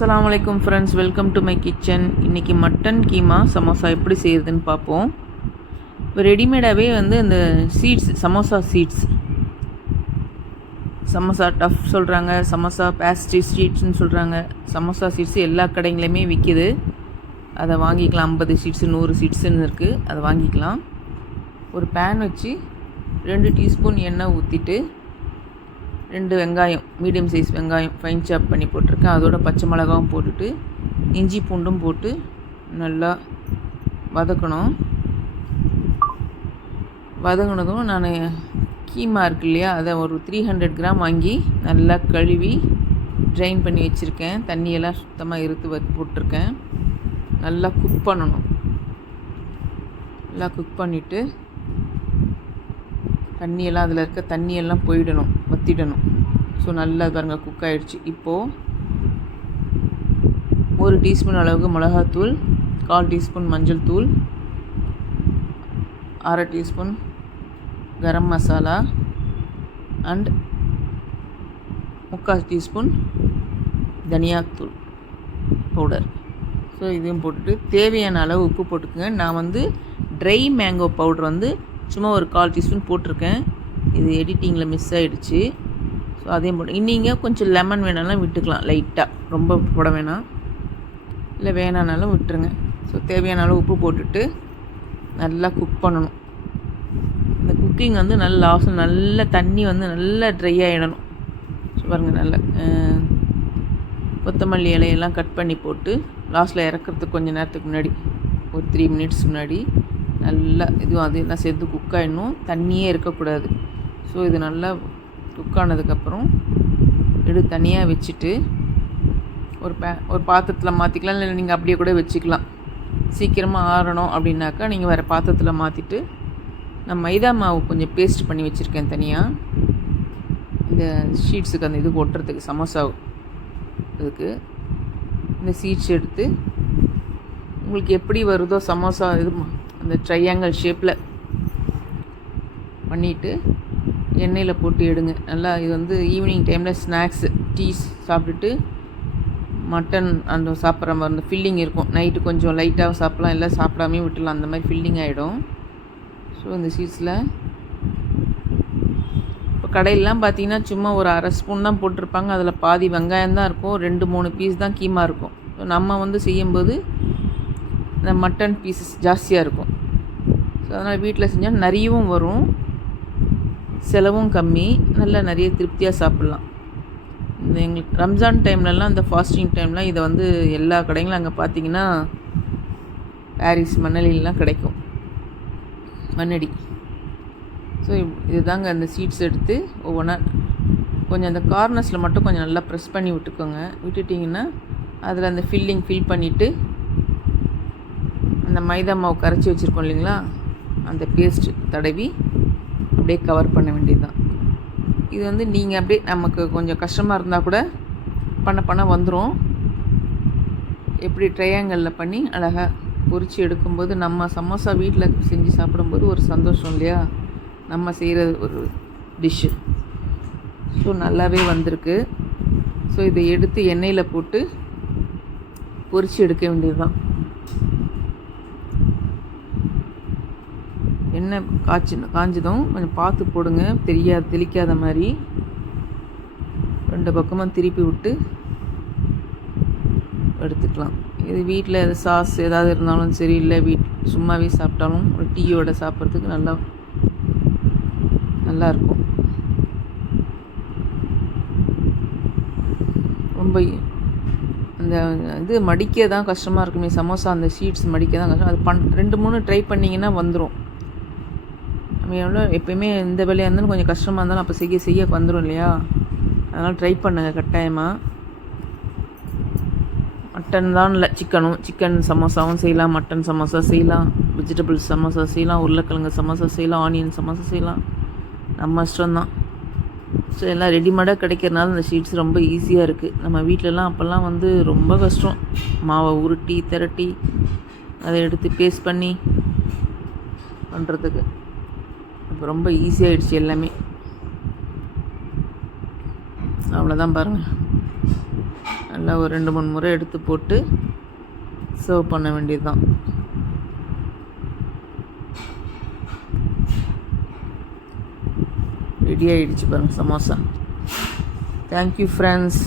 அஸ்ஸலாமு அலைக்கும் friends, welcome to my kitchen. இன்றைக்கி மட்டன் கீமா சமோசா எப்படி செய்கிறதுன்னு பார்ப்போம். இப்போ ரெடிமேடாகவே இந்த sheets, samosa sheets, samosa dough சொல்கிறாங்க, சமோசா பேஸ்ட்ரி சீட்ஸ்னு சொல்கிறாங்க. சமோசா சீட்ஸ் எல்லா கடைங்களையுமே விற்கிது. அதை வாங்கிக்கலாம். 50 சீட்ஸு 100 சீட்ஸுன்னு இருக்குது. அதை வாங்கிக்கலாம். ஒரு பேன் வச்சு 2 டீஸ்பூன் எண்ணெய் ஊற்றிட்டு 2 வெங்காயம், மீடியம் சைஸ் வெங்காயம் ஃபைன் சாப் பண்ணி போட்டிருக்கேன். அதோட பச்சை மிளகாவும் போட்டுட்டு இஞ்சி பூண்டும் போட்டு நல்லா வதக்கணும். வதங்கினதும் நான் கீமா இருக்கு இல்லையா, அதை ஒரு 300 கிராம் வாங்கி நல்லா கழுவி ட்ரைன் பண்ணி வச்சுருக்கேன். தண்ணியெல்லாம் சுத்தமாக இருத்து போட்டிருக்கேன். நல்லா குக் பண்ணணும். நல்லா குக் பண்ணிவிட்டு தண்ணியெல்லாம், அதில் இருக்க தண்ணியெல்லாம் போயிடணும், வற்றிடணும். ஸோ நல்லா பாருங்கள் குக் ஆகிடுச்சு. இப்போது 1 டீஸ்பூன் அளவுக்கு மிளகாத்தூள், 1/4 டீஸ்பூன் மஞ்சள் தூள், 1/2 teaspoon garam masala and 3/4 teaspoon தனியாத்தூள் பவுடர். ஸோ இதையும் போட்டுட்டு தேவையான அளவு உப்பு போட்டுக்குங்க. நான் ட்ரை மேங்கோ பவுடர் சும்மா ஒரு 1/4 டீஸ்பூன் போட்டிருக்கேன். இது எடிட்டிங்கில் மிஸ் ஆகிடுச்சு. ஸோ அதையும் போட்டு நீங்கள் கொஞ்சம் லெமன் வேணாலும் விட்டுக்கலாம், லைட்டாக, ரொம்ப போட வேணாம், இல்லை வேணானாலும் விட்டுருங்க. ஸோ தேவையான அளவு உப்பு போட்டுட்டு நல்லா குக் பண்ணணும். இந்த குக்கிங் நல்லா லாஸ்ட் நல்ல தண்ணி நல்லா ட்ரை ஆகிடணும். ஸோ பாருங்கள், நல்லா கொத்தமல்லி இலையெல்லாம் கட் பண்ணி போட்டு லாஸ்ட்டில் இறக்கிறதுக்கு கொஞ்சம் நேரத்துக்கு முன்னாடி, ஒரு 3 மினிட்ஸ் முன்னாடி நல்லா இதுவும் அதெல்லாம் சேர்த்து குக் ஆகிடணும். தண்ணியே இருக்கக்கூடாது. ஸோ இது நல்லா குக் ஆனதுக்கப்புறம் தனியாக வச்சுட்டு ஒரு பாத்திரத்தில் மாற்றிக்கலாம். இல்லை நீங்கள் அப்படியே கூட வச்சுக்கலாம். சீக்கிரமாக ஆறணும் அப்படின்னாக்கா நீங்கள் வேறு பாத்திரத்தில் மாற்றிட்டு, நான் மைதா மாவு கொஞ்சம் பேஸ்ட் பண்ணி வச்சுருக்கேன் தனியாக, இந்த ஷீட்ஸுக்கு இது ஒட்டுறதுக்கு, சமோசாவு இதுக்கு. இந்த சீட்ஸ் எடுத்து உங்களுக்கு எப்படி வருதோ சமோசா இது அந்த ட்ரையாங்கிள் ஷேப்பில் பண்ணிவிட்டு எண்ணெயில் போட்டு எடுங்க. நல்லா இது ஈவினிங் டைமில் ஸ்நாக்ஸு, டீஸ் சாப்பிட்டுட்டு மட்டன் சாப்பிட்ற மாதிரி ஃபில்லிங் இருக்கும். நைட்டு கொஞ்சம் லைட்டாக சாப்பிட்லாம், இல்லை சாப்பிடாமே விட்டுலாம், அந்த மாதிரி ஃபில்லிங் ஆகிடும். ஸோ இந்த சீட்ஸில் இப்போ கடையிலலாம் பார்த்தீங்கன்னா சும்மா ஒரு 1/2 ஸ்பூன் தான் போட்டிருப்பாங்க. அதில் பாதி வெங்காயம் தான் இருக்கும், 2-3 பீஸ் தான் கீமா இருக்கும். ஸோ நம்ம செய்யும்போது இந்த மட்டன் பீசஸ் ஜாஸ்தியாக இருக்கும். ஸோ அதனால் வீட்டில் செஞ்சால் நிறையவும் வரும், செலவும் கம்மி, நல்லா நிறைய திருப்தியாக சாப்பிட்லாம். இந்த எங்களுக்கு ரம்ஜான் டைம்லலாம், இந்த ஃபாஸ்டிங் டைம்லாம் இதை எல்லா கடைங்களும் அங்கே பார்த்தீங்கன்னா பாரிஸ் மணலிலாம் கிடைக்கும், மண்ணடி. ஸோ இதுதாங்க அந்த சீட்ஸ் எடுத்து ஒவ்வொன்றா கொஞ்சம் அந்த கார்னர்ஸில் மட்டும் கொஞ்சம் நல்லா ப்ரெஸ் பண்ணி விட்டுக்கோங்க. விட்டுட்டிங்கன்னா அதில் அந்த ஃபில்லிங் ஃபில் பண்ணிவிட்டு அந்த மைதா மாவு கரைச்சி வச்சுருக்கோம் இல்லைங்களா, அந்த பேஸ்ட்டு தடவி அப்படியே கவர் பண்ண வேண்டியது தான். இது நீங்கள் அப்படியே நமக்கு கொஞ்சம் கஷ்டமாக இருந்தால் கூட பண்ண வந்துடும். எப்படி ட்ரையாங்கிளில் பண்ணி அழகாக பொரித்து எடுக்கும்போது நம்ம சமோசா வீட்டில் செஞ்சு சாப்பிடும்போது ஒரு சந்தோஷம் இல்லையா, நம்ம செய்கிறது ஒரு டிஷ்ஷு. ஸோ நல்லாவே வந்திருக்கு. ஸோ இதை எடுத்து எண்ணெயில் போட்டு பொரித்து எடுக்க வேண்டியது தான். எண்ணெய் காஞ்சதும் கொஞ்சம் பார்த்து போடுங்க, தெளிக்காத மாதிரி. 2 பக்கமும் திருப்பி விட்டு எடுத்துக்கலாம். இது வீட்டில் சாஸ் ஏதாவது இருந்தாலும் சரி, இல்லை சும்மாவே சாப்பிட்டாலும் ஒரு டீயோட சாப்பிட்றதுக்கு நல்லாயிருக்கும். ரொம்ப அந்த மடிக்க தான் கஷ்டமாக இருக்குமே சமோசா, அந்த ஷீட்ஸ் மடிக்க தான் கஷ்டம். அது 2-3 ட்ரை பண்ணிங்கன்னா வந்துடும். நம்ம எப்போயுமே இந்த வேலையாக இருந்தாலும் கொஞ்சம் கஷ்டமாக இருந்தாலும் அப்போ செய்ய வந்துடும் இல்லையா. அதனால் ட்ரை பண்ணுங்கள் கட்டாயமாக. மட்டன் தான் இல்லை, சிக்கன் சமோசாவும் செய்யலாம், மட்டன் சமோசா செய்யலாம், வெஜிடபிள்ஸ் சமோசா செய்யலாம், உருளைக்கிழங்கு சமோசா செய்யலாம், ஆனியன் சமோசா செய்யலாம், நம்ம இஷ்டம்தான். ஸோ எல்லாம் ரெடிமேடாக கிடைக்கிறதுனால இந்த ஷீட்ஸ் ரொம்ப ஈஸியாக இருக்குது. நம்ம வீட்டிலலாம் அப்போல்லாம் ரொம்ப கஷ்டம், மாவை உருட்டி திரட்டி அதை எடுத்து பேஸ்ட் பண்ணி பண்ணுறதுக்கு. இப்போ ரொம்ப ஈஸியாகிடுச்சு எல்லாமே. அவ்வளோதான் பாருங்கள். நல்லா ஒரு 2-3 முறை எடுத்து போட்டு சர்வ் பண்ண வேண்டியது தான். ரெடி ஆகிடுச்சு பாருங்கள் சமோசா. Thank you friends.